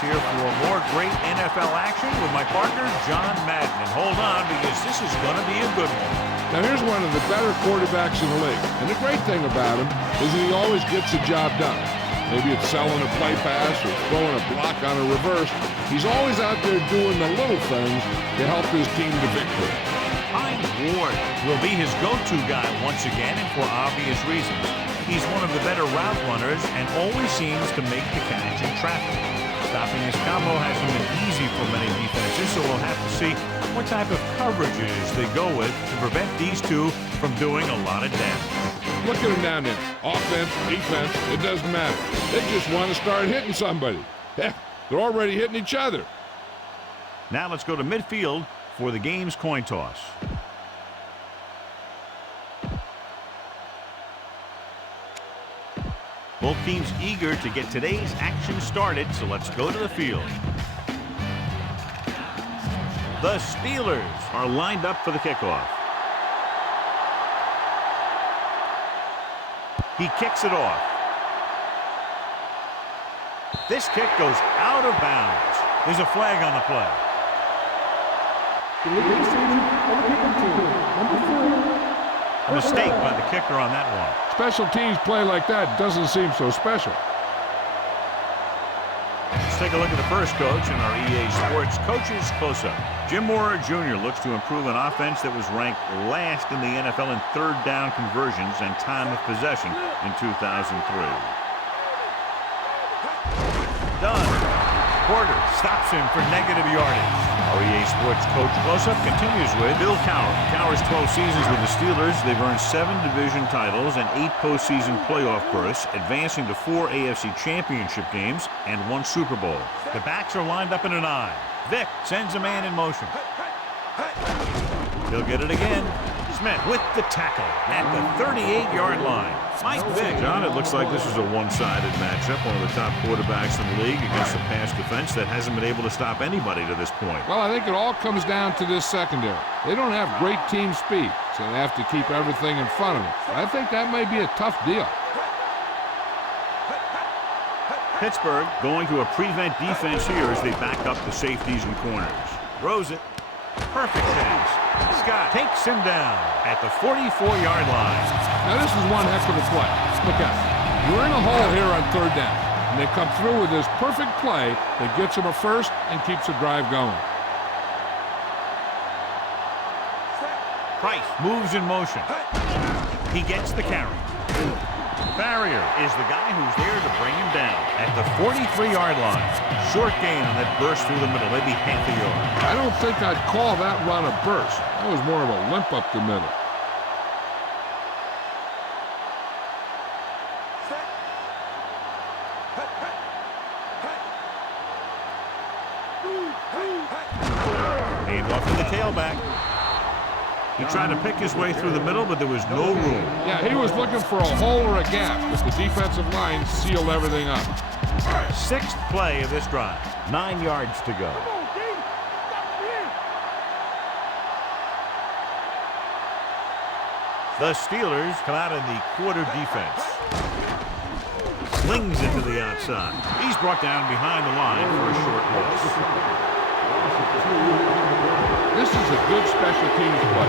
here for more great NFL action with my partner, John Madden. And hold on, because this is going to be a good one. Now, here's one of the better quarterbacks in the league. And the great thing about him is that he always gets the job done. Maybe it's selling a play pass or throwing a block on a reverse. He's always out there doing the little things to help his team to victory. Hines Ward will be his go-to guy once again, and for obvious reasons. He's one of the better route runners and always seems to make the catch in traffic. Stopping his combo hasn't been easy for many defenses, so we'll have to see what type of coverages they go with to prevent these two from doing a lot of damage. Look at them down there. Offense, defense, it doesn't matter. They just want to start hitting somebody. Heck, they're already hitting each other. Now let's go to midfield for the game's coin toss. Both teams eager to get today's action started, so let's go to the field. The Steelers are lined up for the kickoff. He kicks it off. This kick goes out of bounds. There's a flag on the play. A mistake by the kicker on that one. Special teams play like that doesn't seem so special. Let's take a look at the first coach in our EA Sports Coaches Close-Up. Jim Mora Jr. looks to improve an offense that was ranked last in the NFL in third down conversions and time of possession in 2003. Done. Porter stops him for negative yardage. Our EA Sports Coach Close-Up continues with Bill Cowher. Cowher's 12 seasons with the Steelers. They've earned 7 division titles and 8 postseason playoff berths, advancing to 4 AFC championship games and 1 Super Bowl. The backs are lined up in an I. Vick sends a man in motion. He'll get it again. Smith with the tackle at the 38-yard line. Mike Vick. John, it looks like this is a one-sided matchup. One of the top quarterbacks in the league against a pass defense that hasn't been able to stop anybody to this point. Well, I think it all comes down to this secondary. They don't have great team speed, so they have to keep everything in front of them. I think that may be a tough deal. Pittsburgh going to a prevent defense here as they back up the safeties and corners. Throws it. Perfect pass. Scott takes him down at the 44-yard line. Now, this is one heck of a play. Look out. You're in a hole here on third down, and they come through with this perfect play that gets them a first and keeps the drive going. Price moves in motion. He gets the carry. Barrier is the guy who's there to bring him down at the 43-yard line. Short gain on that burst through the middle, maybe half a yard. I don't think I'd call that run a burst. That was more of a limp up the middle. Hand off to the tailback. He tried to pick his way through the middle, but there was no room. Yeah, he was looking for a hole or a gap, but the defensive line sealed everything up. 6th play of this drive. 9 yards to go. The Steelers come out in the quarter defense. Slings it to the outside. He's brought down behind the line for a short loss. This is a good special teams play.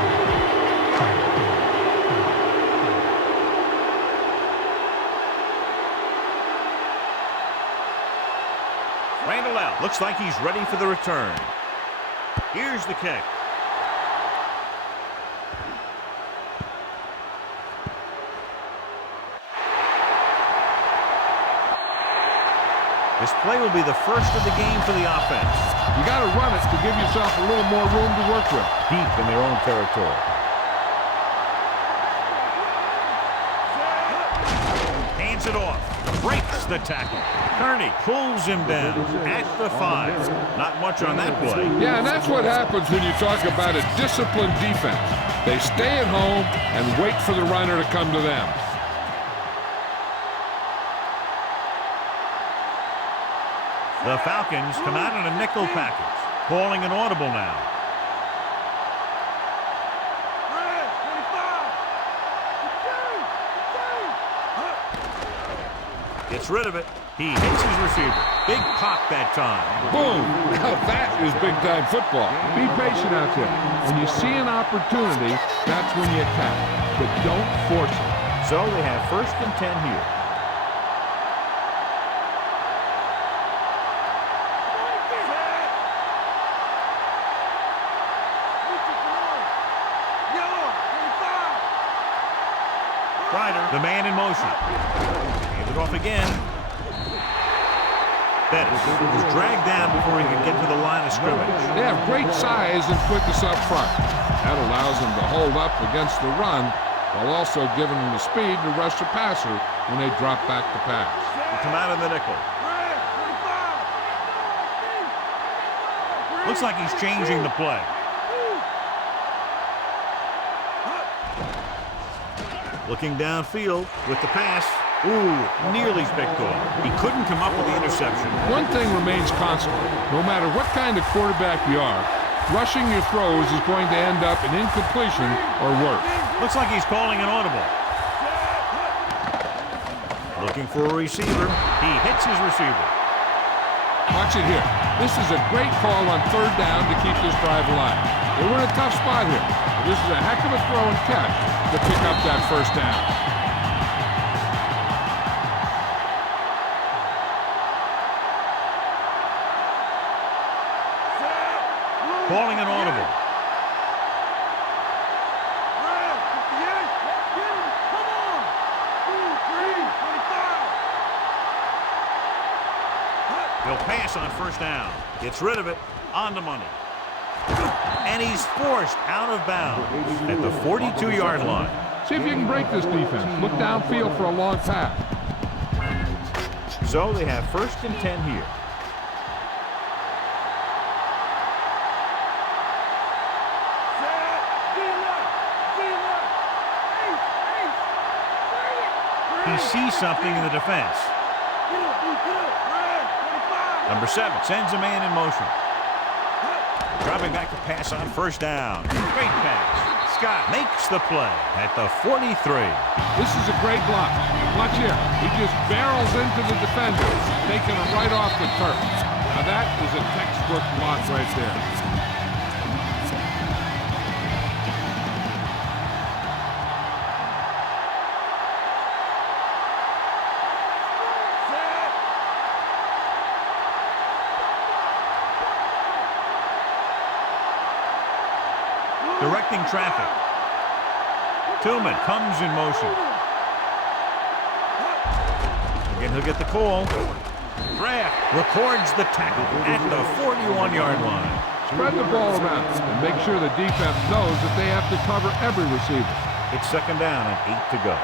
Randall out. Looks like he's ready for the return. Here's the kick. This play will be the first of the game for the offense. You got to run it to give yourself a little more room to work with. Deep in their own territory. Hands it off. Breaks the tackle. Kearney pulls him down at the 5. Not much on that play. Yeah, and that's what happens when you talk about a disciplined defense. They stay at home and wait for the runner to come to them. The Falcons come out in a nickel package, calling an audible now. Gets rid of it. He hits his receiver. Big pop that time. Boom! Now that is big-time football. Be patient out there. When you see an opportunity, that's when you attack. But don't force it. So they have 1st and 10 here. Ryder, the man in motion. Hand it off again. Bettis was dragged down before he could get to the line of scrimmage. They have great size and quickness up front. That allows them to hold up against the run while also giving them the speed to rush the passer when they drop back to pass. They come out in the nickel. Looks like he's changing the play. Looking downfield with the pass. Ooh, nearly picked off. He couldn't come up with the interception. One thing remains constant. No matter what kind of quarterback you are, rushing your throws is going to end up in incompletion or worse. Looks like he's calling an audible. Looking for a receiver. He hits his receiver. Watch it here. This is a great call on 3rd down to keep this drive alive. They were in a tough spot here. This is a heck of a throw and catch to pick up that 1st down. Calling an audible. He'll pass on 1st down. Gets rid of it. On the money. And he's forced out of bounds at the 42-yard line. See if you can break this defense. Look downfield for a long pass. So they have 1st and 10 here. He sees something in the defense. Number 7 sends a man in motion. Dropping back to pass on 1st down. Great pass. Scott makes the play at the 43. This is a great block. Watch here. He just barrels into the defender, taking him right off the turf. Now that is a textbook block right there. Directing traffic. Tillman comes in motion. Again, he'll get the call. Draft records the tackle at the 41-yard line. Spread the ball around and make sure the defense knows that they have to cover every receiver. It's 2nd down and 8 to go.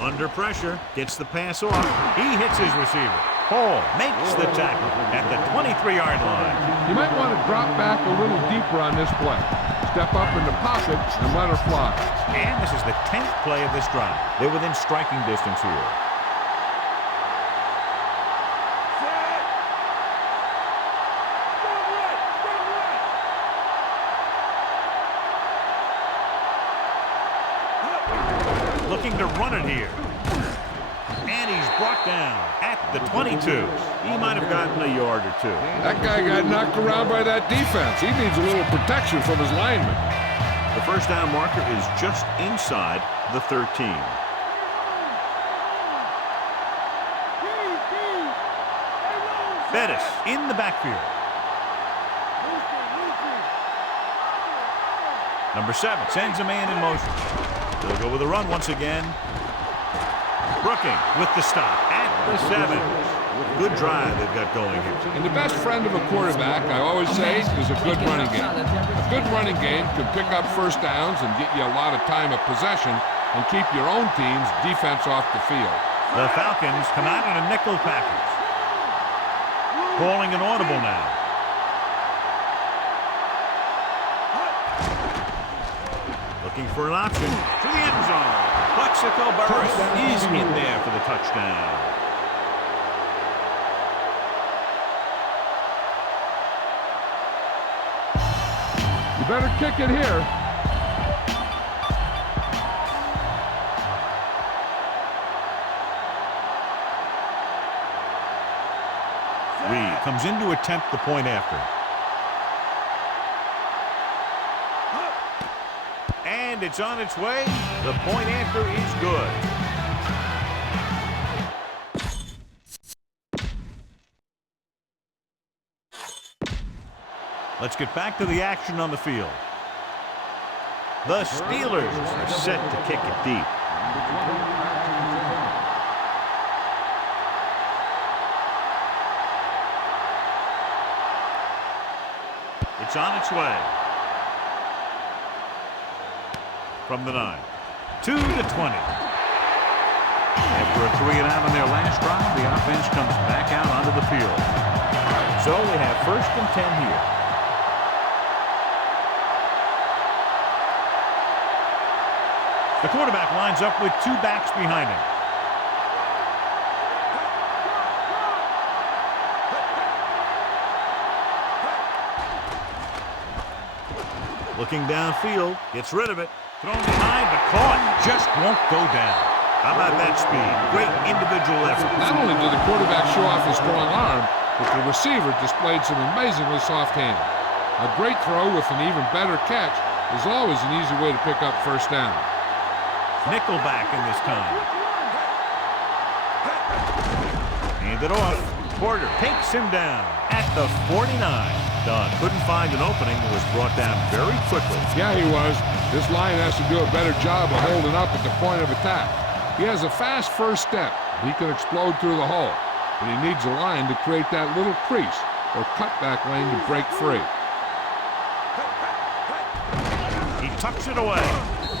Under pressure, gets the pass off. He hits his receiver. Hall makes the tackle at the 23-yard line. You might want to drop back a little deeper on this play. Step up in the pocket and let her fly. And this is the 10th play of this drive. They're within striking distance here. Looking to run it here. And he's brought down at the 22. He might have gotten a yard or 2. That guy got knocked around by that defense. He needs a little protection from his lineman. The 1st down marker is just inside the 13. Bettis in the backfield. Number 7 sends a man in motion. They'll go with a run once again. Brooking with the stop at the 7. Good drive they've got going here. And the best friend of a quarterback, I always say, is a good running game. A good running game can pick up 1st downs and get you a lot of time of possession and keep your own team's defense off the field. The Falcons come out in a nickel package. Calling an audible now. Looking for an option to the end zone. Plexico Burris is in there for the touchdown. You better kick it here. Reed comes in to attempt the point after. And it's on its way. The point after is good. Let's get back to the action on the field. The Steelers are set to kick it deep. It's on its way. From the 9. 2 to 20. After a 3 and out on their last drive, the offense comes back out onto the field. So they have 1st and 10 here. The quarterback lines up with 2 backs behind him. Looking downfield, gets rid of it. Thrown behind, but caught. Just won't go down. How about that speed? Great individual effort. Not only did the quarterback show off his strong arm, but the receiver displayed some amazingly soft hands. A great throw with an even better catch is always an easy way to pick up 1st down. Nickelback in this time. Hand it off. Porter takes him down at the 49. Done. Couldn't find an opening and was brought down very quickly. Yeah, he was. This line has to do a better job of holding up at the point of attack. He has a fast 1st step. He can explode through the hole, but he needs a line to create that little crease or cutback lane to break free. He tucks it away.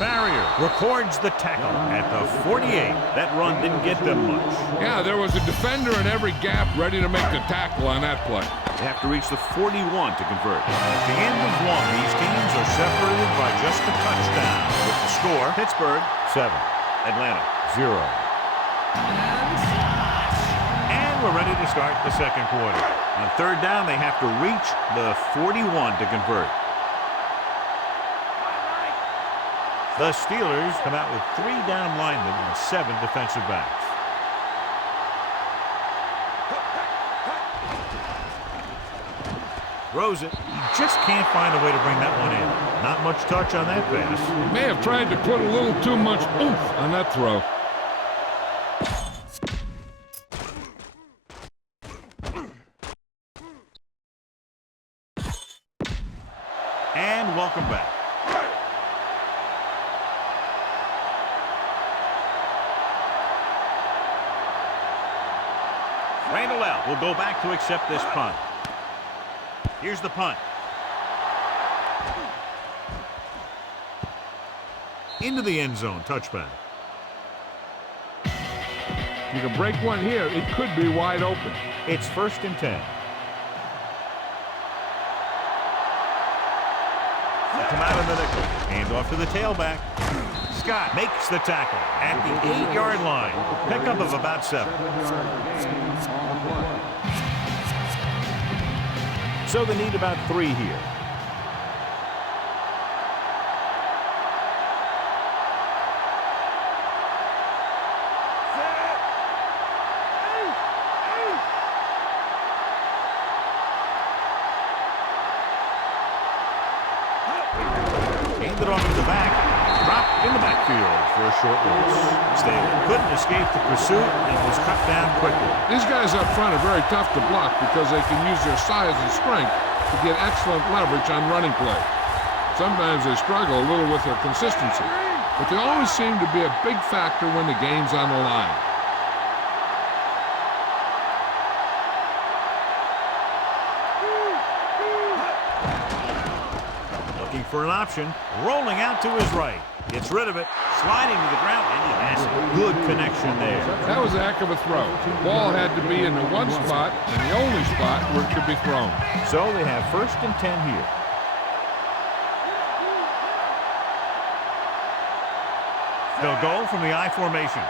Barrier records the tackle at the 48. That run didn't get them much. Yeah, there was a defender in every gap ready to make the tackle on that play. They have to reach the 41 to convert. At the end of 1, these teams are separated by just a touchdown. With the score, Pittsburgh 7, Atlanta 0. And we're ready to start the 2nd quarter. On 3rd down, they have to reach the 41 to convert. The Steelers come out with 3 down linemen and 7 defensive backs. Throws it. He just can't find a way to bring that one in. Not much touch on that pass. He may have tried to put a little too much oomph on that throw. And welcome back. Randall will go back to accept this punt. Here's the punt. Into the end zone, touchback. You can break one here. It could be wide open. It's 1st and 10. Come out in the nickel. Hand off to the tailback. Scott makes the tackle at the 8-yard line. Pickup of about 7. So they need about 3 here. Handed off to the back. Dropped in the backfield for a short loss. Staley couldn't escape the pursuit and was cut down quickly. These guys up front are very tough to block because they can use their size and strength to get excellent leverage on running play. Sometimes they struggle a little with their consistency, but they always seem to be a big factor when the game's on the line. Looking for an option, rolling out to his right. Gets rid of it, sliding to the ground, and he has a good connection there. That was a heck of a throw. The ball had to be in the one spot and the only spot where it could be thrown. So they have 1st and 10 here. They'll go from the I formation.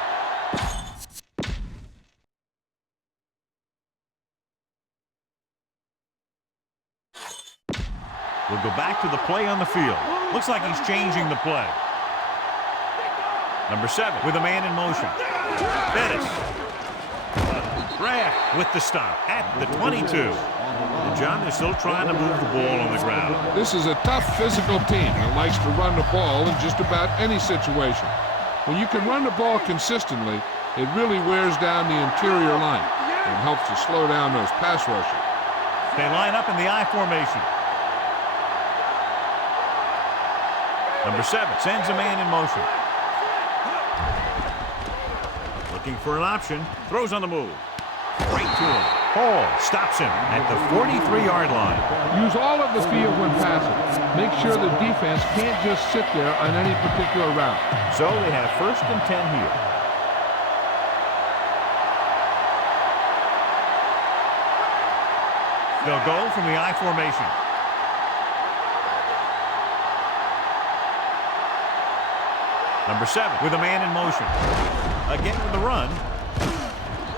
We'll go back to the play on the field. Looks like he's changing the play. Number 7 with a man in motion. Bettis. Raft with the stop at the 22. And John, they're still trying to move the ball on the ground. This is a tough physical team that likes to run the ball in just about any situation. When you can run the ball consistently, it really wears down the interior line and helps to slow down those pass rushers. They line up in the I formation. Number 7 sends a man in motion. Looking for an option. Throws on the move. Right to him. Hall stops him at the 43-yard line. Use all of the field when passing. Make sure the defense can't just sit there on any particular route. So they have 1st and 10 here. They'll go from the I formation. Number 7 with a man in motion. Again with the run.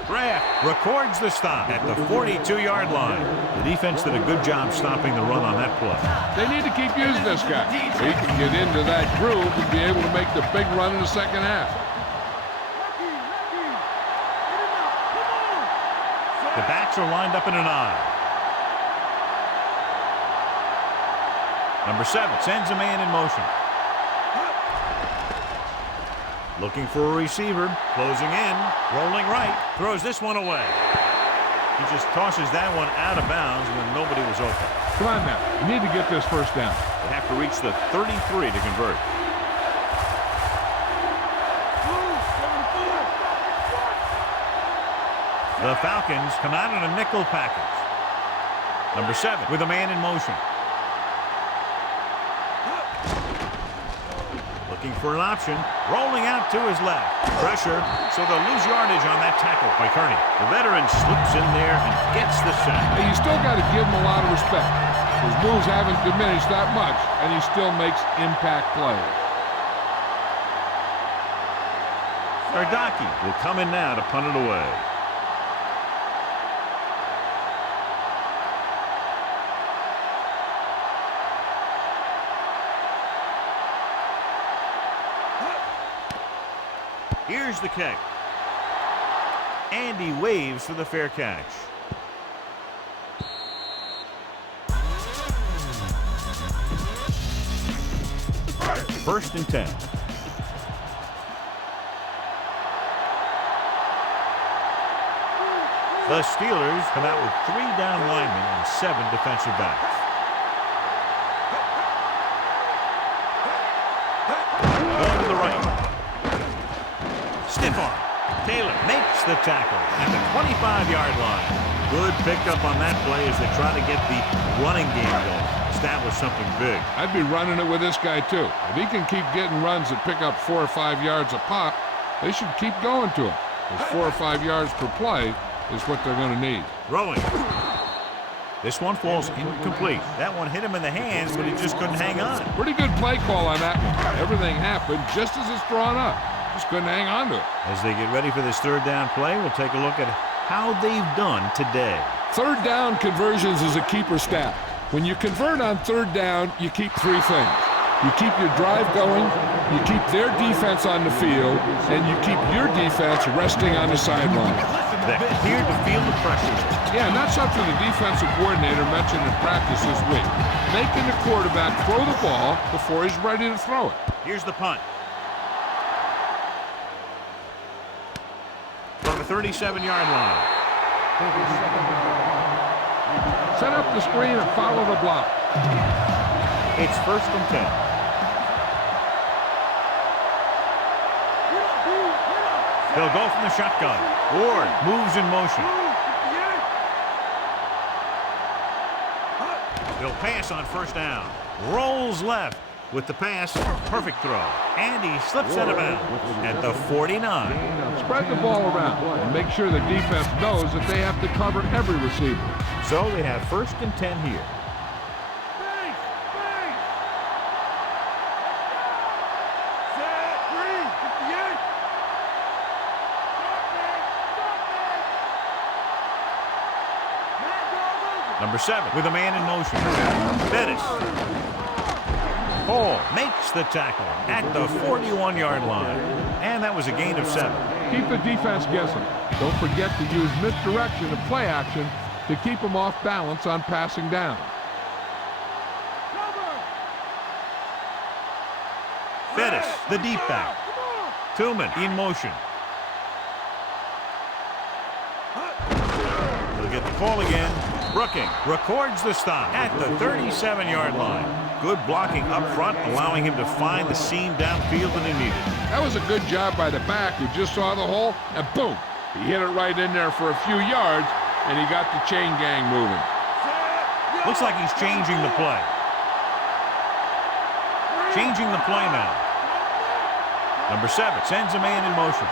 Kraft records the stop at the 42-yard line. The defense did a good job stopping the run on that play. They need to keep using this guy. He can get into that groove and be able to make the big run in the second half. The backs are lined up in an I. Number 7 sends a man in motion. Looking for a receiver, closing in, rolling right, throws this one away. He just tosses that one out of bounds when nobody was open. Come on now, you need to get this first down. They have to reach the 33 to convert. The Falcons come out in a nickel package. Number 7 with a man in motion. Looking for an option, rolling out to his left. Pressure, so they'll lose yardage on that tackle by Kearney. The veteran slips in there and gets the sack. Hey, you still got to give him a lot of respect. His moves haven't diminished that much, and he still makes impact plays. Ardaki will come in now to punt it away. Here's the kick. And he waves for the fair catch. First and 10. The Steelers come out with 3 down linemen and 7 defensive backs. Going to the right. Stiff arm. Taylor makes the tackle at the 25-yard line. Good pickup on that play as they try to get the running game going. Establish something big. I'd be running it with this guy too. If he can keep getting runs that pick up 4 or 5 yards a pop, they should keep going to him. Because 4 or 5 yards per play is what they're going to need. Throwing. This one falls incomplete. That one hit him in the hands, but he just couldn't hang on. Pretty good play call on that one. Everything happened just as it's drawn up. Just couldn't hang on to it. As they get ready for this 3rd down play, we'll take a look at how they've done today. 3rd down conversions is a keeper stat. When you convert on 3rd down, you keep 3 things. You keep your drive going, you keep their defense on the field, and you keep your defense resting on the sideline. They're here to feel the pressure. Yeah, and that's something the defensive coordinator mentioned in practice this week. Making the quarterback throw the ball before he's ready to throw it. Here's the punt. From the 37-yard line. Set up the screen and follow the block. It's 1st and 10. They'll go from the shotgun. Ward moves in motion. They'll pass on 1st down. Rolls left with the pass. Perfect throw. And he slips out of bounds at the 49. Spread the ball around and make sure the defense knows that they have to cover every receiver. So they have 1st and 10 here. Number 7 with a man in motion. Bettis. Cole makes the tackle at the 41-yard line. And that was a gain of 7. Keep the defense guessing. Don't forget to use misdirection and play action to keep them off balance on passing down. Bettis, the deep back. Tillman in motion. He'll get the call again. Brooking records the stop at the 37-yard line. Good blocking up front, allowing him to find the seam downfield that he needed. That was a good job by the back who just saw the hole, and boom, he hit it right in there for a few yards, and he got the chain gang moving. Looks like he's changing the play. Changing the play now. Number 7 sends a man in motion.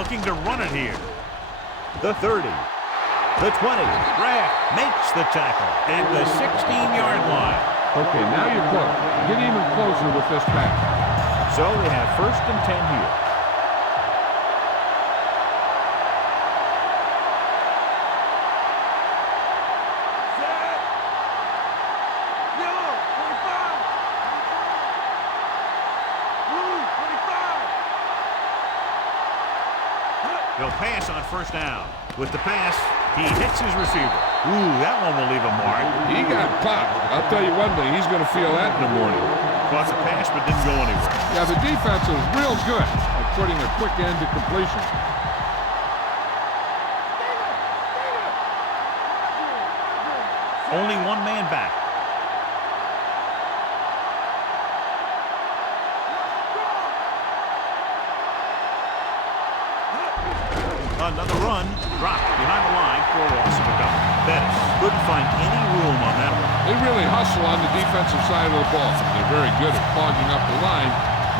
Looking to run it here. The 30. The 20. Raft makes the tackle at the 16-yard line. Okay, now you're close. Get even closer with this pass. So they have 1st and 10 here. He'll pass on 1st down. With the pass, he hits his receiver. Ooh, that one will leave a mark. He got popped. I'll tell you one thing, he's going to feel that in the morning. Caught the pass, but didn't go anywhere. Yeah, the defense is real good at putting a quick end to completion. Only one man back. Another run, dropped behind the line for a loss of a couple. Bettis couldn't find any room on that one. They really hustle on the defensive side of the ball. They're very good at clogging up the line,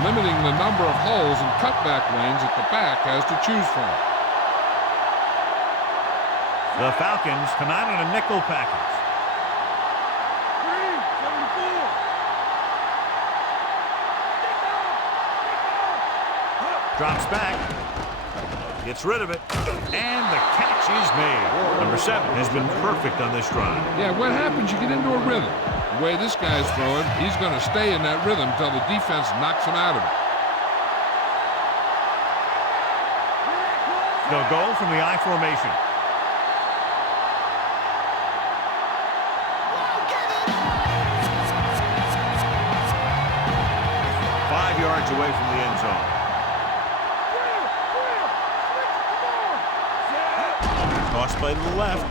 limiting the number of holes and cutback lanes that the back has to choose from. The Falcons come out in a nickel package. Drops back. Gets rid of it, and the catch is made. Number 7 has been perfect on this drive. Yeah, what happens, you get into a rhythm. The way this guy's throwing, he's going to stay in that rhythm until the defense knocks him out of it. They'll go from the I formation. Yards away from the end zone. Toss play to the left.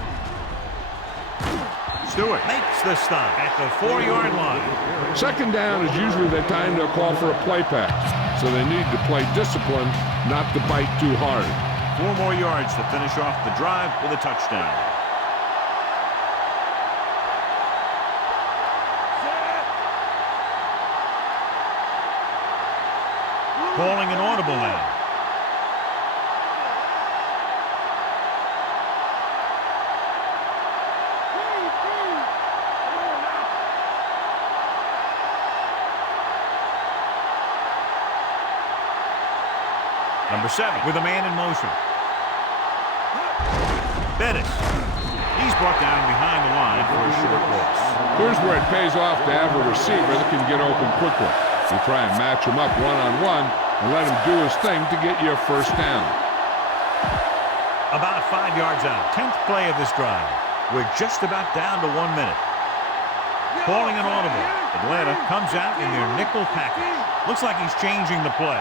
Stewart makes the stop at the 4-yard line. 2nd down is usually the time they'll call for a play pass. So they need to play disciplined, not to bite too hard. 4 more yards to finish off the drive with a touchdown. Calling an audible now. Number 7 with a man in motion. Bettis. He's brought down behind the line for a short loss. Here's where it pays off to have a receiver that can get open quickly. You try and match him up one-on-one and let him do his thing to get you a 1st down. About 5 yards out. 10th play of this drive. We're just about down to 1 minute. Calling an audible. Atlanta comes out in their nickel package. Looks like he's changing the play.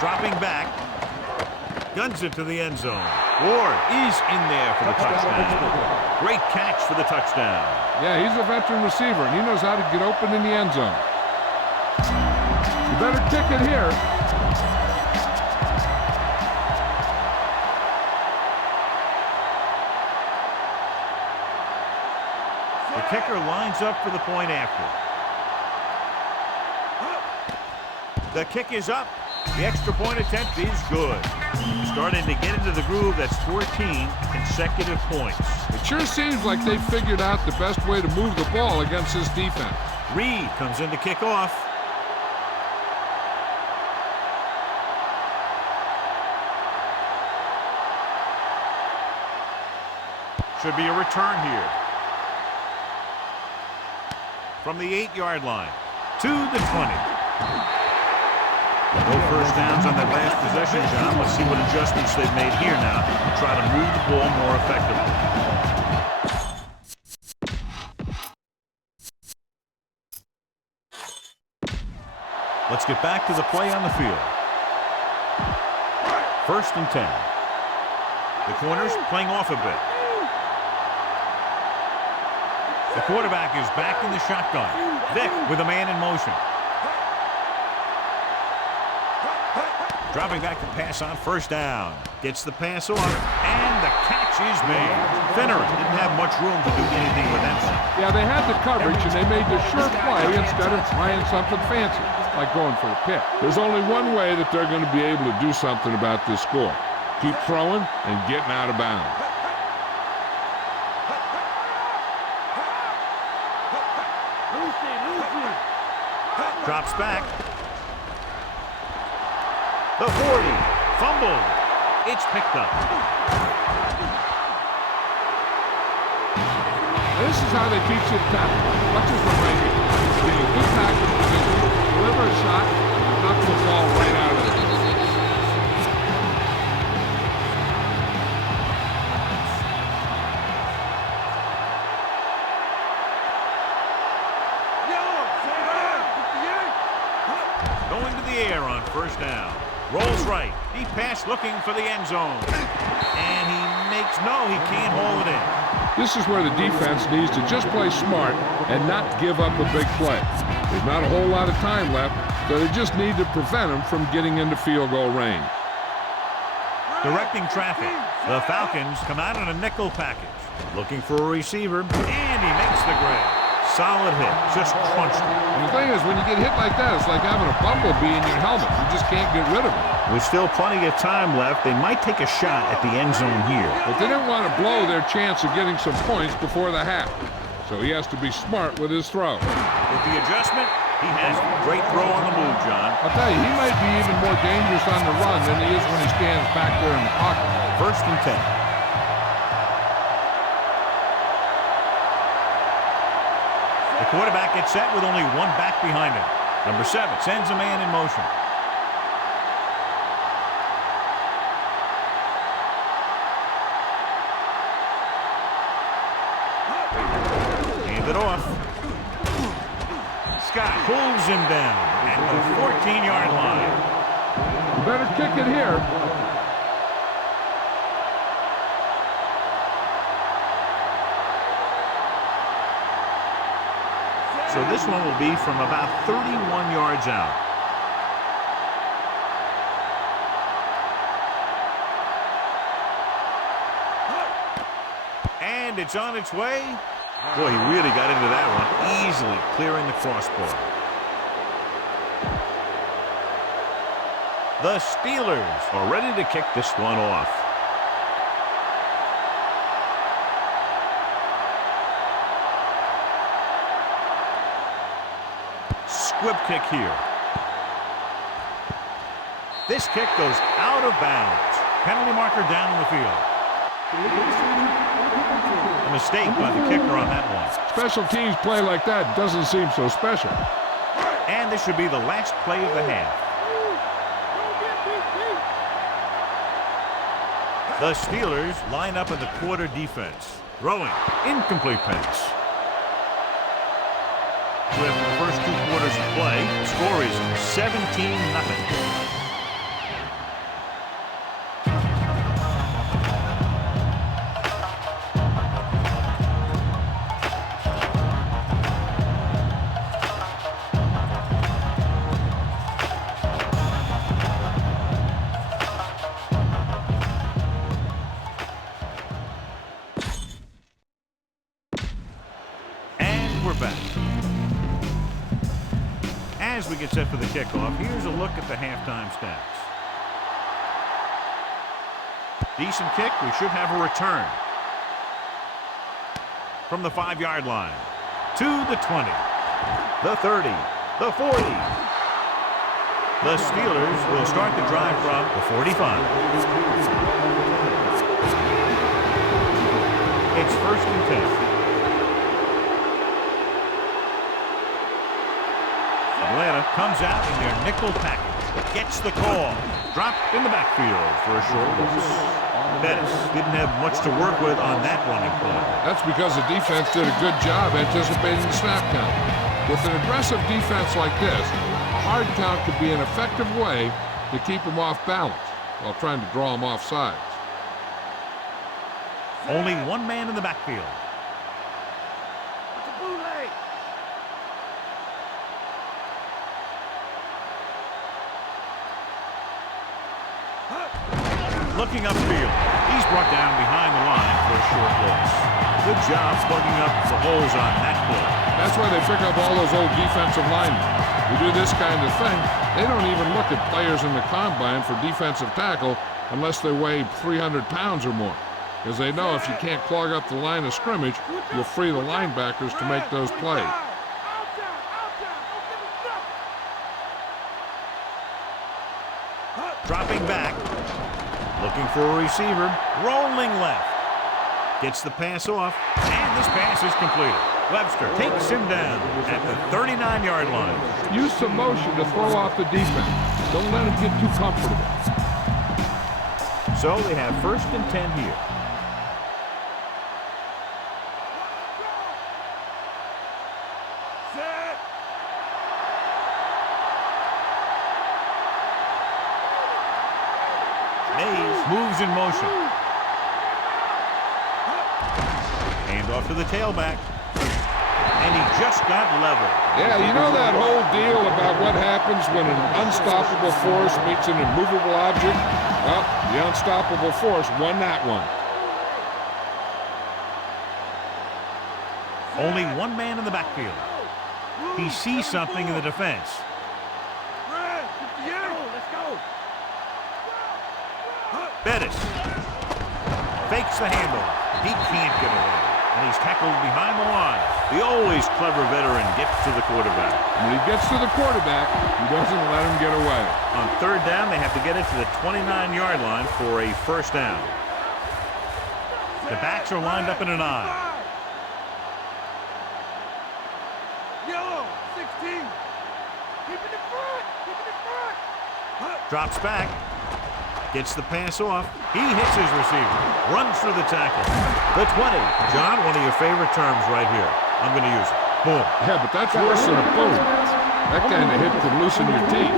Dropping back, guns it to the end zone. Ward is in there for the touchdown. Great catch for the touchdown. Yeah, he's a veteran receiver, and he knows how to get open in the end zone. You better kick it here. The kicker lines up for the point after. The kick is up. The extra point attempt is good. Starting to get into the groove. That's 14 consecutive points. It sure seems like they figured out the best way to move the ball against this defense. Reed comes in to kick off. Should be a return here. From the 8-yard line to the 20. No first downs on that last possession, John. Let's see what adjustments they've made here now to try to move the ball more effectively. Let's get back to the play on the field. 1st and 10. The corners playing off a bit. The quarterback is back in the shotgun. Vick with a man in motion. Dropping back to pass on 1st down. Gets the pass off, and the catch is made. Finneran didn't have much room to do anything with that one. Yeah, they had the coverage, and they made the sure play instead of trying something fancy, like going for a pick. There's only one way that they're going to be able to do something about this score. Keep throwing and getting out of bounds. Drops back. The 40. Fumbled. It's picked up. This is how they teach you to tackle. Watch this behind you. Get a good tackle position, deliver a shot, and knock the ball right out of it. Going to the air on 1st down. Rolls right. Deep pass looking for the end zone. And he makes no, he can't hold it in. This is where the defense needs to just play smart and not give up a big play. There's not a whole lot of time left, so they just need to prevent them from getting into field goal range. Directing traffic. The Falcons come out in a nickel package. Looking for a receiver, and he makes the grab. Solid hit. Just crunched it. And the thing is, when you get hit like that, it's like having a bumblebee in your helmet. You just can't get rid of it. With still plenty of time left, they might take a shot at the end zone here. But they didn't want to blow their chance of getting some points before the half. So he has to be smart with his throw. With the adjustment, he has a great throw on the move, John. I'll tell you, he might be even more dangerous on the run than he is when he stands back there in the pocket. 1st and 10. The quarterback gets set with only one back behind him. Number 7 sends a man in motion. Hand it off. Scott pulls him down at the 14-yard line. You better kick it here. So this one will be from about 31 yards out. And it's on its way. Boy, he really got into that one, easily clearing the crossbar. The Steelers are ready to kick this one off. Squib kick here. This kick goes out of bounds. Penalty marker down in the field. A mistake by the kicker on that one. Special teams play like that doesn't seem so special. And this should be the last play of the half. The Steelers line up in the quarter defense. Throwing. Incomplete pass. So after the first 2 quarters of play, the score is 17-0. As we get set for the kickoff, here's a look at the halftime stats. Decent kick. We should have a return. From the 5-yard line. To the 20. The 30. The 40. The Steelers will start the drive from the 45. It's 1st and 10. Atlanta comes out in their nickel package. Gets the call. Dropped in the backfield for a short loss. Bettis didn't have much to work with on that running play. That's because the defense did a good job anticipating the snap count. With an aggressive defense like this, a hard count could be an effective way to keep them off balance while trying to draw them off sides. Only one man in the backfield. Looking upfield. He's brought down behind the line for a short loss. Good job plugging up the holes on that play. That's why they pick up all those old defensive linemen. Who do this kind of thing. They don't even look at players in the combine for defensive tackle unless they weigh 300 pounds or more. Because they know if you can't clog up the line of scrimmage, you'll free the linebackers to make those plays. Dropping back. Looking for a receiver. Rolling left. Gets the pass off. And this pass is completed. Webster takes him down at the 39-yard line. Use some motion to throw off the defense. Don't let them get too comfortable. So they have 1st and 10 here. Moves in motion. Hand off to the tailback. And he just got level. Yeah, you know that whole deal about what happens when an unstoppable force meets an immovable object? Well, the unstoppable force won that one. Only one man in the backfield. He sees something in the defense. Bettis fakes the handoff. He can't get away. And he's tackled behind the line. The always clever veteran gets to the quarterback. When he gets to the quarterback, he doesn't let him get away. On 3rd down, they have to get it to the 29-yard line for a 1st down. The backs are lined up in an I. Yellow, 16. Keep it in front. Keep it in front. Drops back. Gets the pass off. He hits his receiver. Runs through the tackle. The 20. John, one of your favorite terms right here. I'm going to use it. Boom. Yeah, but that's worse than a boom. That kind of hit could loosen your teeth.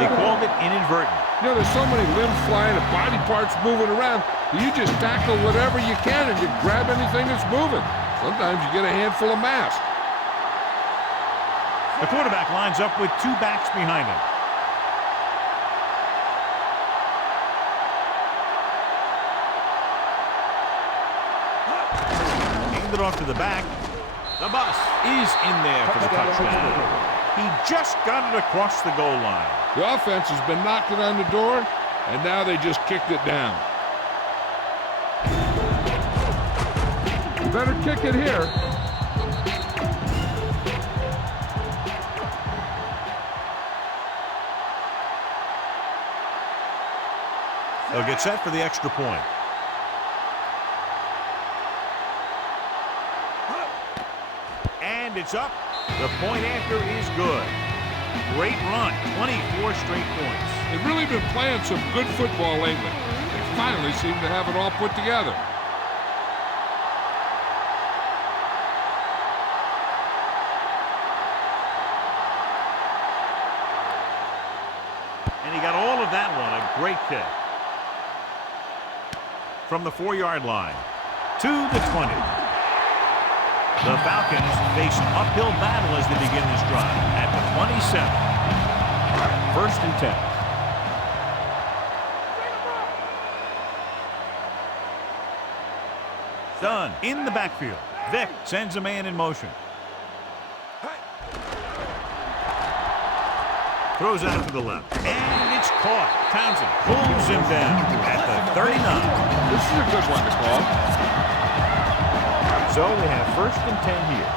They called it inadvertent. You know, there's so many limbs flying and body parts moving around. You just tackle whatever you can and you grab anything that's moving. Sometimes you get a handful of mass. The quarterback lines up with 2 backs behind him. It off to the back. The bus is in there for the touchdown. He just got it across the goal line. The offense has been knocking on the door, and now they just kicked it down. You better kick it here. They'll get set for the extra point. And it's up. The point after is good. Great run. 24 straight points. They've really been playing some good football lately. They finally seem to have it all put together. And he got all of that one. A great kick. From the 4-yard line to the 20. The Falcons face an uphill battle as they begin this drive at the 27. 1st and 10. Dunn in the backfield. Vick sends a man in motion. Throws out to the left. And it's caught. Townsend pulls him down at the 39. This is a good one to call. So they have 1st and 10 here.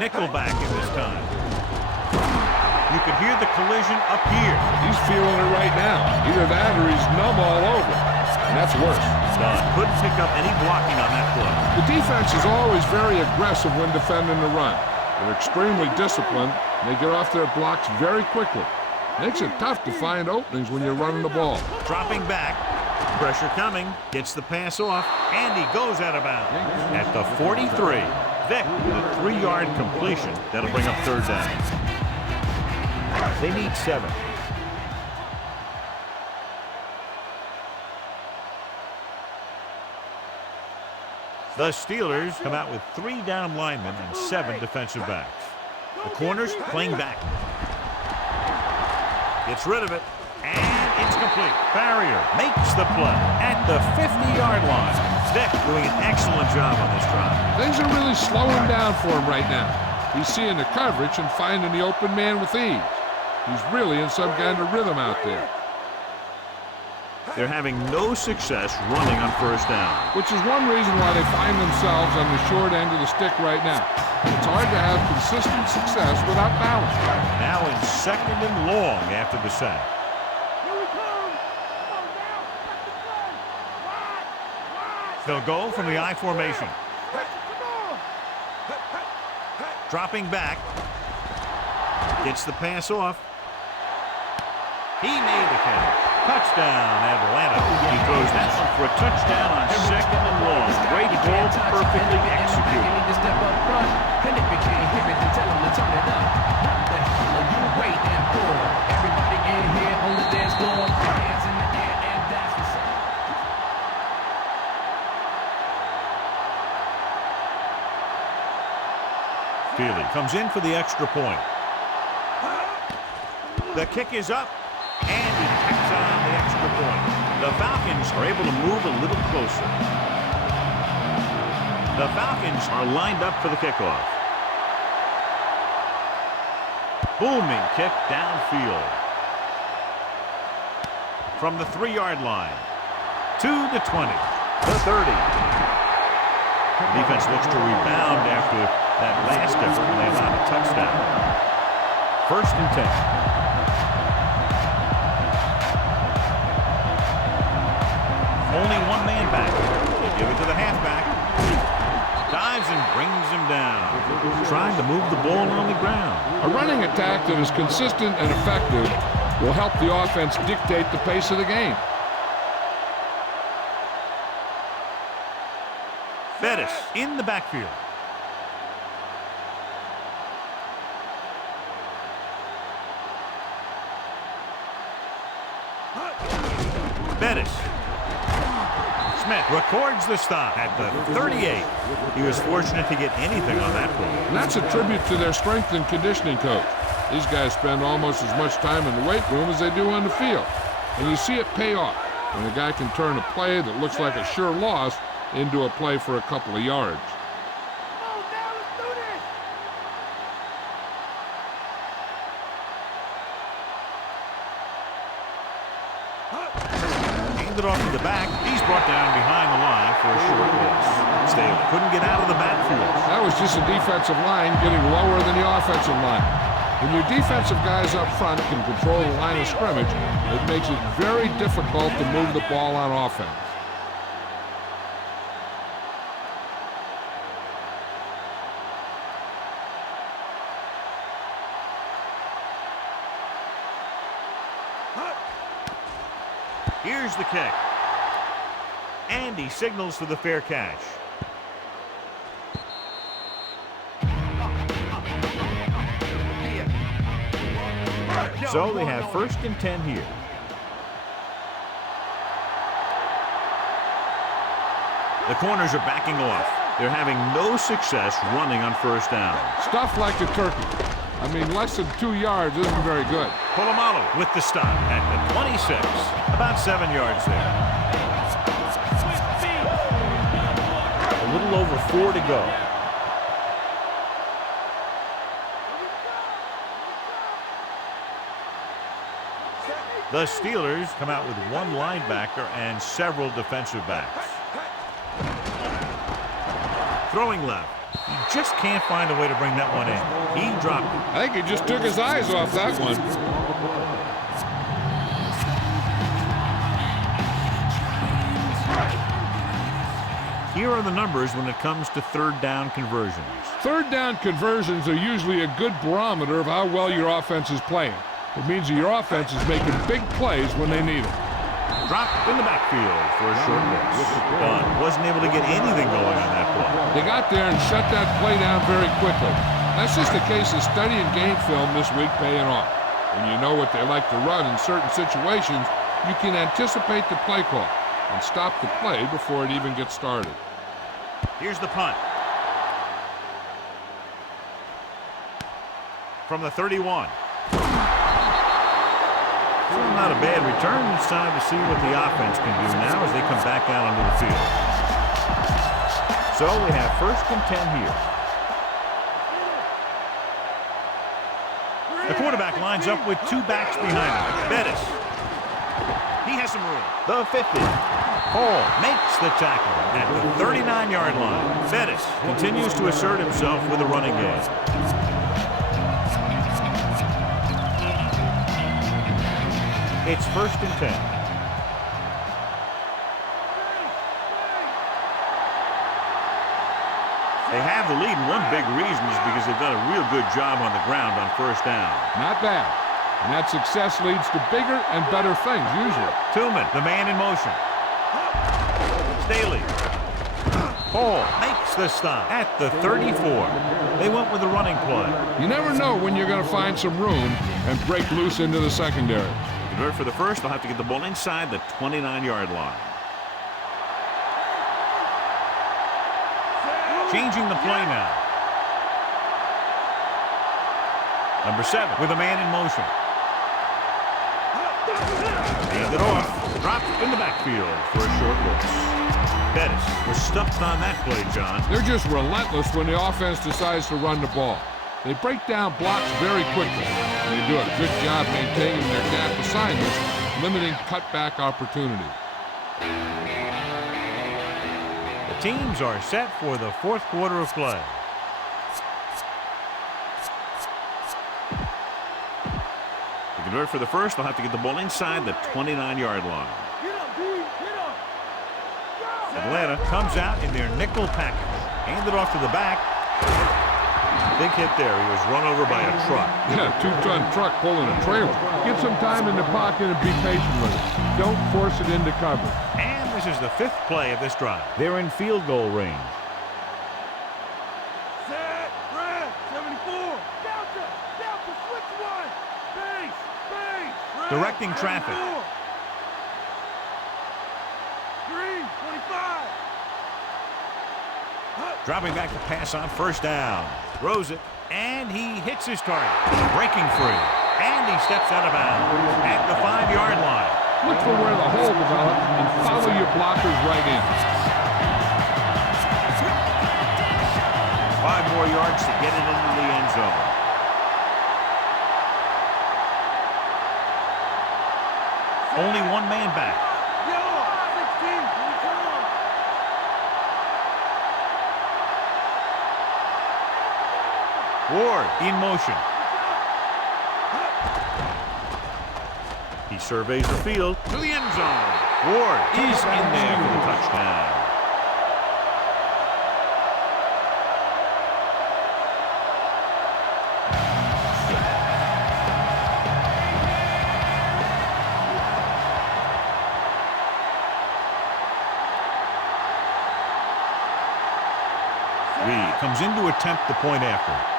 Nickelback in this time. You can hear the collision up here. He's feeling it right now. Either that or he's numb all over. And that's worse. Done. Couldn't pick up any blocking on that play. The defense is always very aggressive when defending the run. They're extremely disciplined, and they get off their blocks very quickly. Makes it tough to find openings when you're running the ball. Dropping back. Pressure coming. Gets the pass off. And he goes out of bounds at the 43. Vick with a 3-yard completion. That'll bring up 3rd down. They need 7. The Steelers come out with 3 down linemen and 7 defensive backs. The corners playing back. Gets rid of it. And it's complete. Farrier makes the play at the 50-yard line. Vick doing an excellent job on this drive. Things are really slowing down for him right now. He's seeing the coverage and finding the open man with ease. He's really in some kind of rhythm out there. They're having no success running on 1st down. Which is one reason why they find themselves on the short end of the stick right now. It's hard to have consistent success without balance. Now in 2nd and long after the sack. They'll go from the I formation. Dropping back. Gets the pass off. He made the catch. Touchdown, Atlanta. He throws that one for a touchdown on 2nd and long. Great ball, perfectly executed. Feely comes in for the extra point. The kick is up, and he tacks on the extra point. The Falcons are able to move a little closer. The Falcons are lined up for the kickoff. Booming kick downfield. From the 3-yard line to the 20, the 30. The defense looks to rebound after that last effort when they allowed a touchdown. 1st and 10. Only 1 man back. They give it to the halfback. Dives and brings him down. Trying to move the ball on the ground. A running attack that is consistent and effective will help the offense dictate the pace of the game. Bettis in the backfield. Bettis. Smith records the stop at the 38. He was fortunate to get anything on that one. And that's a tribute to their strength and conditioning coach. These guys spend almost as much time in the weight room as they do on the field. And you see it pay off when a guy can turn a play that looks like a sure loss into a play for a couple of yards. It off to the back. He's brought down behind the line for a short loss. Staley couldn't get out of the backfield. That was just a defensive line getting lower than the offensive line. When your defensive guys up front can control the line of scrimmage, it makes it very difficult to move the ball on offense. Here's the kick. And he signals for the fair catch. So they have 1st and 10 here. The corners are backing off. They're having no success running on 1st down. Stuff like a turkey. I mean, less than 2 yards isn't very good. Polamalu with the stop at the 26. About 7 yards there. A little over 4 to go. The Steelers come out with one linebacker and several defensive backs. Throwing left. He just can't find a way to bring that one in. He dropped it. I think he just took his eyes off that one. Here are the numbers when it comes to third down conversions. Third down conversions are usually a good barometer of how well your offense is playing. It means that your offense is making big plays when they need them. Drop in the backfield for a short miss. Dunn wasn't able to get anything going on that play. They got there and shut that play down very quickly. That's just a case of study and game film this week paying off. When you know what they like to run in certain situations, you can anticipate the play call and stop the play before it even gets started. Here's the punt. From the 31. Still not a bad return. It's time to see what the offense can do now as they come back out onto the field. So we have 1st and 10 here. The quarterback lines up with 2 backs behind him. Bettis. He has some room. The 50. Hall makes the tackle at the 39-yard line. Bettis continues to assert himself with a running game. It's 1st and 10. They have the lead, and one big reason is because they've done a real good job on the ground on 1st down. Not bad. And that success leads to bigger and better things, usually. Tillman, the man in motion. Staley. Hall makes the stop at the 34. They went with the running play. You never know when you're going to find some room and break loose into the secondary. Convert for the first, they'll have to get the ball inside the 29-yard line. Changing the play now. Number 7 with a man in motion. Hand it off. Dropped in the backfield for a short loss. Bettis was stuffed on that play, John. They're just relentless when the offense decides to run the ball. They break down blocks very quickly. They do a good job maintaining their gap assignments, limiting cutback opportunity. The teams are set for the 4th quarter of play. To convert for the first, they'll have to get the ball inside the 29-yard line. Atlanta comes out in their nickel package. Handed off to the back. Big hit there. He was run over by a truck. Yeah, 2-ton truck pulling a trailer. Get some time in the pocket and be patient with it. Don't force it into cover. And this is the 5th play of this drive. They're in field goal range. Set, red, 74. Delta, switch one. Base, red, Directing traffic. 74. Green, 25. Dropping back to pass on 1st down. Throws it, and he hits his target. Breaking free, and he steps out of bounds at the 5-yard line. Look for where the hole develops and follow your blockers right in. 5 more yards to get it into the end zone. Only one man back. Ward in motion. He surveys the field to the end zone. Ward is in there for the touchdown. Reed comes in to attempt the point after.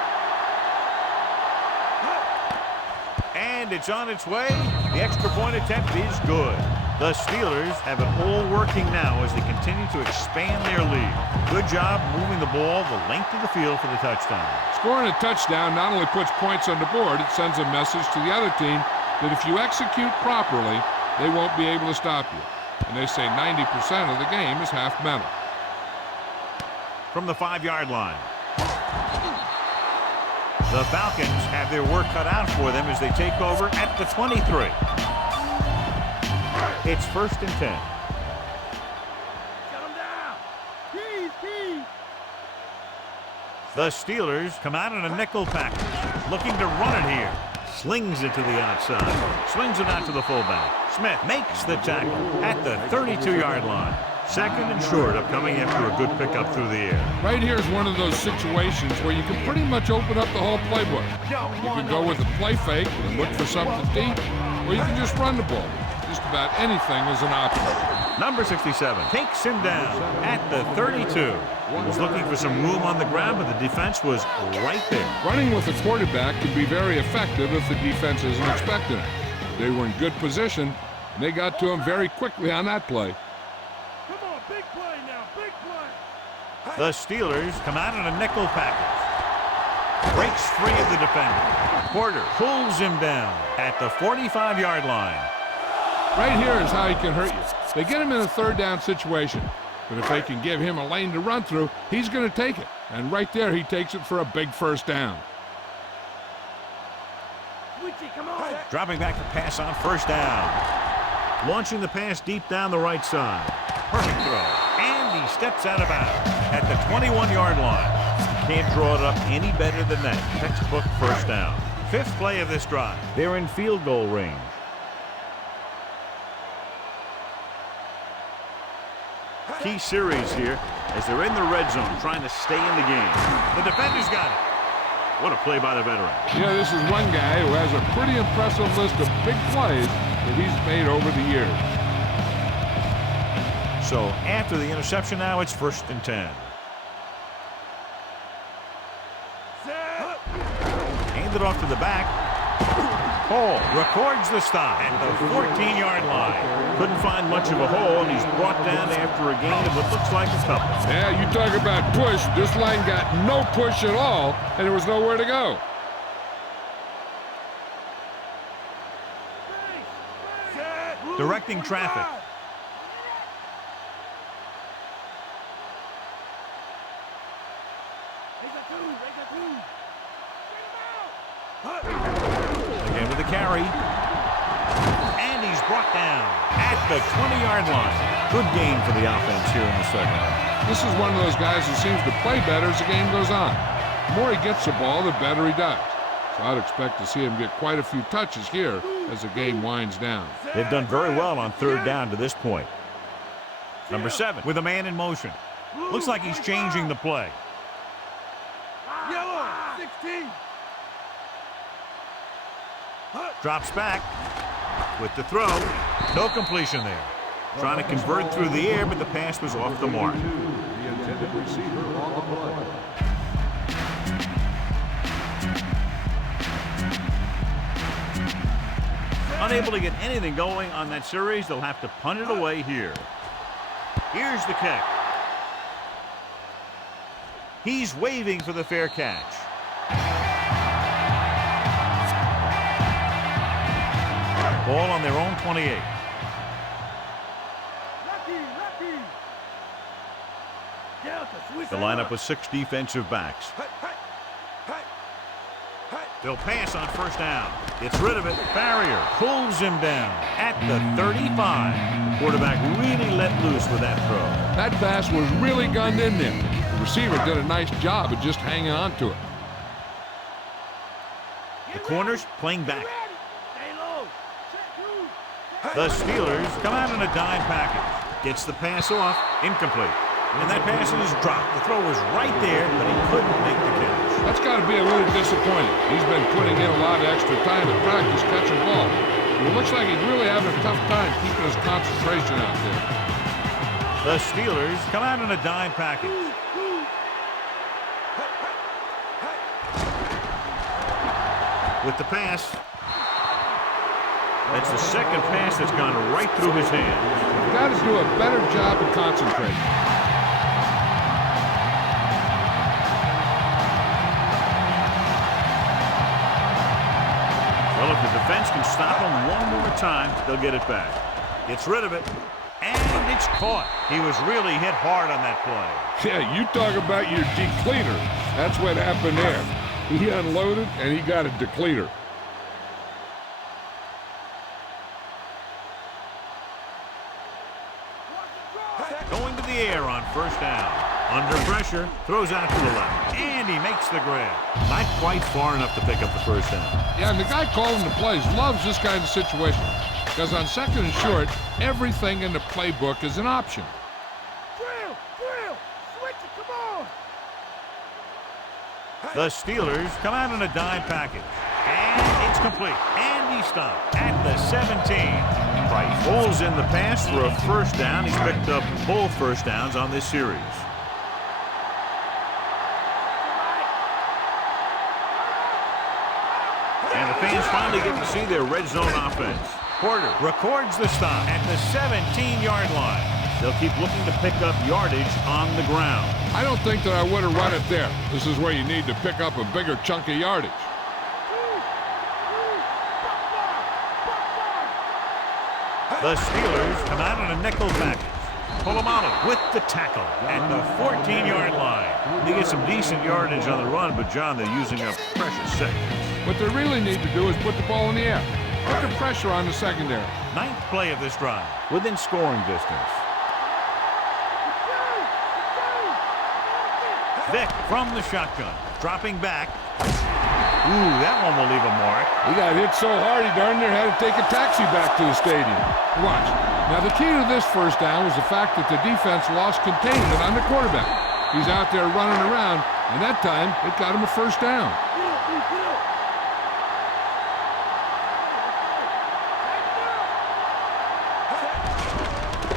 And it's on its way. The extra point attempt is good. The Steelers have it all working now as they continue to expand their lead. Good job moving the ball the length of the field for the touchdown. Scoring a touchdown not only puts points on the board, it sends a message to the other team that if you execute properly, they won't be able to stop you. And they say 90% of the game is half mental. From the 5-yard line. The Falcons have their work cut out for them as they take over at the 23. It's 1st and 10. Shut him down. Keys. The Steelers come out in a nickel package, looking to run it here. Slings it to the outside. Swings it out to the fullback. Smith makes the tackle at the 32-yard line. 2nd and short, upcoming after a good pickup through the air. Right here is one of those situations where you can pretty much open up the whole playbook. You can go with a play fake and look for something deep, or you can just run the ball. Just about anything is an option. Number 67 takes him down at the 32. He was looking for some room on the ground, but the defense was right there. Running with a quarterback can be very effective if the defense isn't expecting it. They were in good position, and they got to him very quickly on that play. Come on, big play now, big play. The Steelers come out in a nickel package. Breaks free of the defender. Porter pulls him down at the 45-yard line. Right here is how he can hurt you. They get him in a 3rd down situation, but if they can give him a lane to run through, he's going to take it. And right there, he takes it for a big 1st down. Switchy, come on. Dropping back to pass on 1st down. Launching the pass deep down the right side. Perfect throw. And he steps out of bounds at the 21-yard line. Can't draw it up any better than that. Textbook 1st down. 5th play of this drive. They're in field goal range. Key series here as they're in the red zone trying to stay in the game. The defender's got it. What a play by the veteran. Yeah, this is one guy who has a pretty impressive list of big plays that he's made over the years. So after the interception now, it's 1st and 10. Handed off to the back. Hall records the stop at the 14-yard line. Couldn't find much of a hole, and he's brought down after a gain of what looks like a couple. Yeah, you talk about push. This line got no push at all, and there was nowhere to go. Directing traffic. Again with the carry. And he's brought down at the 20-yard line. Good game for the offense here in the 2nd. This is one of those guys who seems to play better as the game goes on. The more he gets the ball, the better he does. So I'd expect to see him get quite a few touches here as the game winds down. They've done very well on 3rd down to this point. Number 7 with a man in motion. Looks like he's changing the play. Yellow, 16. Drops back with the throw. No completion there. Trying to convert through the air, but the pass was off the mark. The intended receiver on the play. Unable to get anything going on that series, they'll have to punt it away here. Here's the kick. He's waving for the fair catch. Ball on their own 28. The lineup with 6 defensive backs. They'll pass on 1st down. Gets rid of it. Barrier pulls him down at the 35. The quarterback really let loose with that throw. That pass was really gunned in there. The receiver did a nice job of just hanging on to it. The corners playing back. The Steelers come out in a dime package. Gets the pass off. Incomplete. And that pass is dropped. The throw was right there, but he couldn't make the catch. That's got to be a little disappointing. He's been putting in a lot of extra time at practice catching balls. It looks like he's really having a tough time keeping his concentration out there. The Steelers come out in a dime package. With the pass. That's the 2nd pass that's gone right through his hands. Got to do a better job of concentrating. Well, if the defense can stop him one more time, they'll get it back. Gets rid of it, and it's caught. He was really hit hard on that play. Yeah, you talk about your depleter. That's what happened there. He unloaded, and he got a depleter. into the air on first down. Under pressure, throws out to the left, and he makes the grab. Not quite far enough to pick up the first down. Yeah, and the guy calling the plays loves this kind of situation because on second and short, everything in the playbook is an option. Drill! Switch it, come on! The Steelers come out in a dime package, and it's complete. And he stopped at the 17. Price pulls in the pass for a first down. He's picked up both first downs on this series. And the fans finally get to see their red zone offense. Porter records the stop at the 17-yard line. They'll keep looking to pick up yardage on the ground. I don't think that I would have run it there. This is where you need to pick up a bigger chunk of yardage. The Steelers come out in a nickel package. Polamalu with the tackle at the 14-yard line. They get some decent yardage on the run, but, John, they're using up precious seconds. What they really need to do is put the ball in the air. Put the pressure on the secondary. Ninth play of this drive, within scoring distance. Vick from the shotgun, dropping back. Ooh, that one will leave a mark. He got hit so hard he darn near had to take a taxi back to the stadium. Watch. Now the key to this first down was the fact that the defense lost containment on the quarterback. He's out there running around, and that time it got him a first down.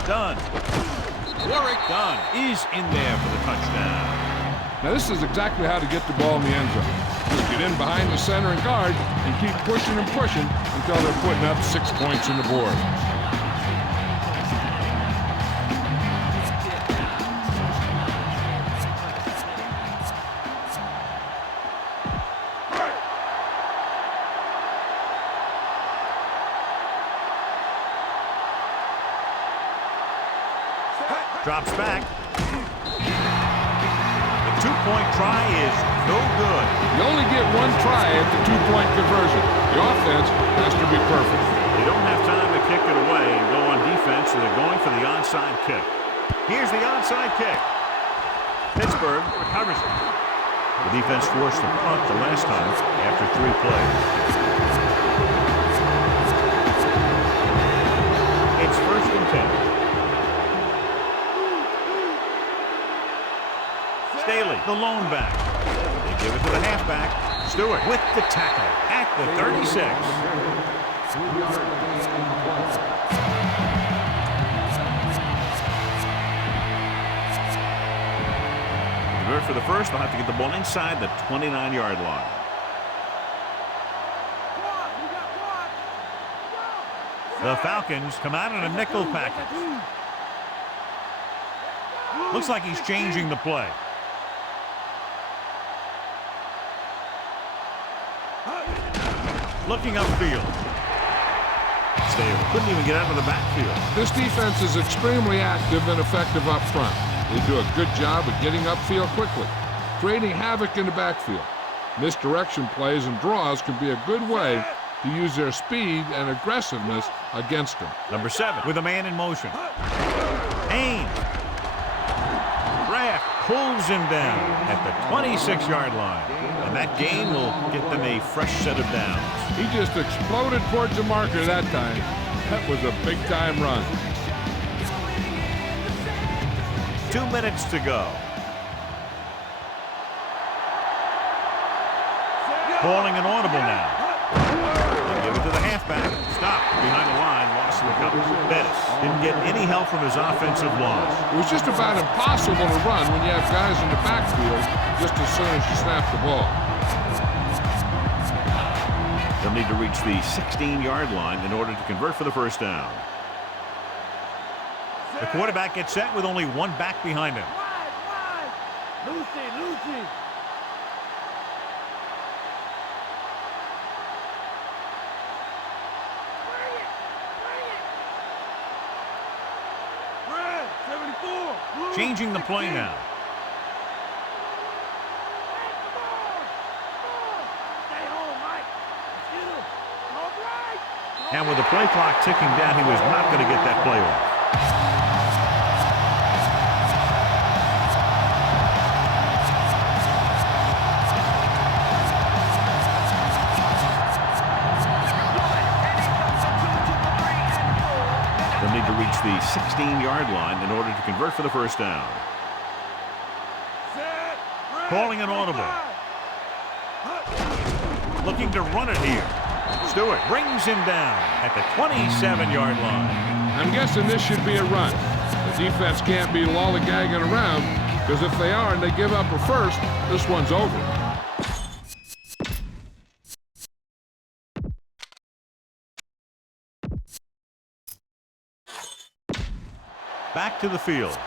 Dunn. Warwick Dunn is in there for the touchdown. Now this is exactly how to get the ball in the end zone. Just get in behind the center and guard and keep pushing and pushing until they're putting up 6 points on the board. Drops back. The two-point try is no good. You only get one try at the two-point conversion. The offense has to be perfect. They don't have time to kick it away and go on defense, so they're going for the onside kick. Here's the onside kick. Pittsburgh recovers it. The defense forced a punt the last time after 3 plays. It's 1st and 10. Staley, the lone back. They give it to the halfback. Stewart with the tackle at the 36. Convert for the first. They'll have to get the ball inside the 29-yard line. The Falcons come out in a nickel package. Looks like he's changing the play. Looking upfield. Staley couldn't even get out of the backfield. This defense is extremely active and effective up front. They do a good job of getting upfield quickly, creating havoc in the backfield. Misdirection plays and draws can be a good way to use their speed and aggressiveness against them. Number 7 with a man in motion. Haynes. Kraft pulls him down at the 26-yard line. And that gain will get them a fresh set of downs. He just exploded towards the marker that time. That was a big-time run. 2 minutes to go. Calling an audible now. They give it to the halfback. Stop behind the line. Loss of the coverage. Bettis didn't get any help from his offensive line. It was just about impossible to run when you have guys in the backfield just as soon as you snap the ball. They'll need to reach the 16-yard line in order to convert for the first down. The quarterback gets set with only one back behind him. Lucy. Brad, 74. Changing the play now. Stay home, Mike. All right. And with the play clock ticking down, he was not going to get that play off. They'll need to reach the 16-yard line in order to convert for the first down. Calling an audible. Looking to run it here. Stewart brings him down at the 27-yard line. I'm guessing this should be a run. The defense can't be lollygagging around, because if they are and they give up a first, this one's over. Back to the field.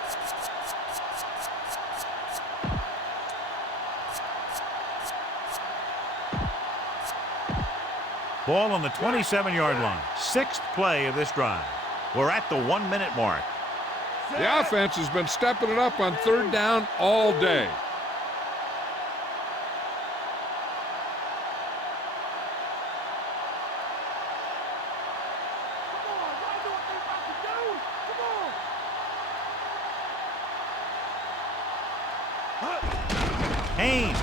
Ball on the 27-yard line. Sixth play of this drive. We're at the 1-minute mark. The offense has been stepping it up on third down all day. Haynes.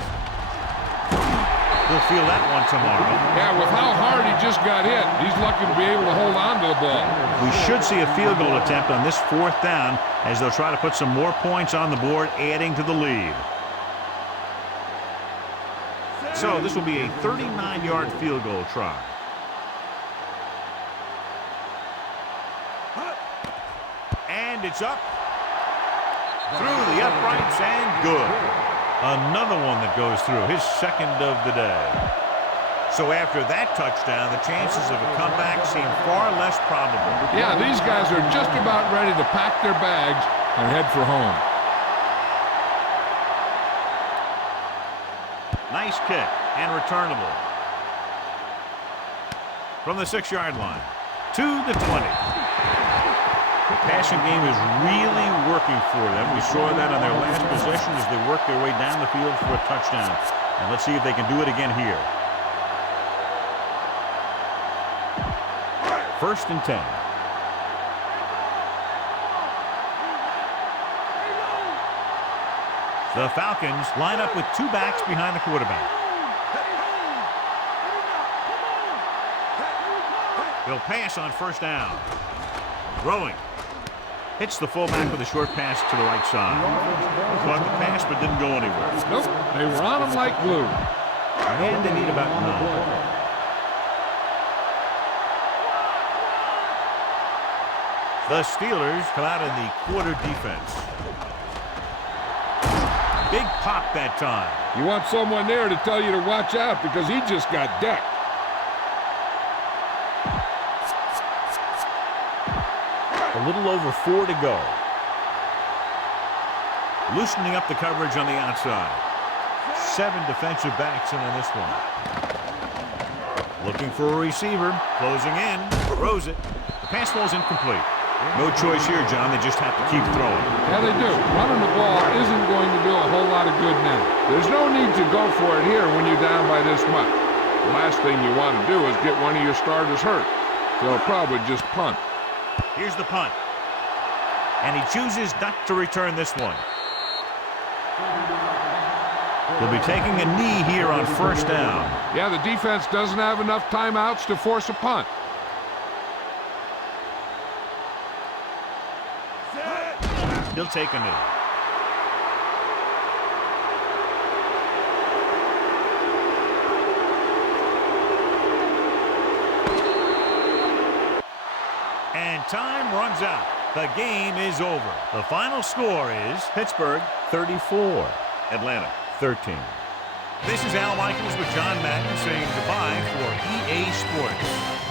We'll feel that one tomorrow. Yeah, with how hard he just got hit, he's lucky to be able to hold on to the ball. We should see a field goal attempt on this fourth down as they'll try to put some more points on the board, adding to the lead. So this will be a 39-yard field goal try. And it's up. Through the uprights and good. Another one that goes through, his second of the day. So after that touchdown, the chances of a comeback seem far less probable. Yeah, these guys are just about ready to pack their bags and head for home. Nice kick and returnable. From the 6-yard line to the 20. The passing game is really working for them. We saw that on their last possession as they worked their way down the field for a touchdown. And let's see if they can do it again here. First and 10. The Falcons line up with two backs behind the quarterback. They'll pass on first down. Throwing. Hits the fullback with a short pass to the right side. Caught the pass but didn't go anywhere. Nope, they were on him like glue. And they need about 9. The Steelers come out in the quarter defense. Big pop that time. You want someone there to tell you to watch out because he just got decked. A little over 4 to go. Loosening up the coverage on the outside. 7 defensive backs in on this one. Looking for a receiver. Closing in. Throws it. The pass falls incomplete. No choice here, John. They just have to keep throwing. Yeah, they do. Running the ball isn't going to do a whole lot of good now. There's no need to go for it here when you're down by this much. The last thing you want to do is get one of your starters hurt. They'll probably just punt. Here's the punt. And he chooses not to return this one. He'll be taking a knee here on first down. Yeah, the defense doesn't have enough timeouts to force a punt. He'll take a knee. And time runs out. The game is over. The final score is Pittsburgh 34, Atlanta 13. This is Al Michaels with John Madden saying goodbye for EA Sports.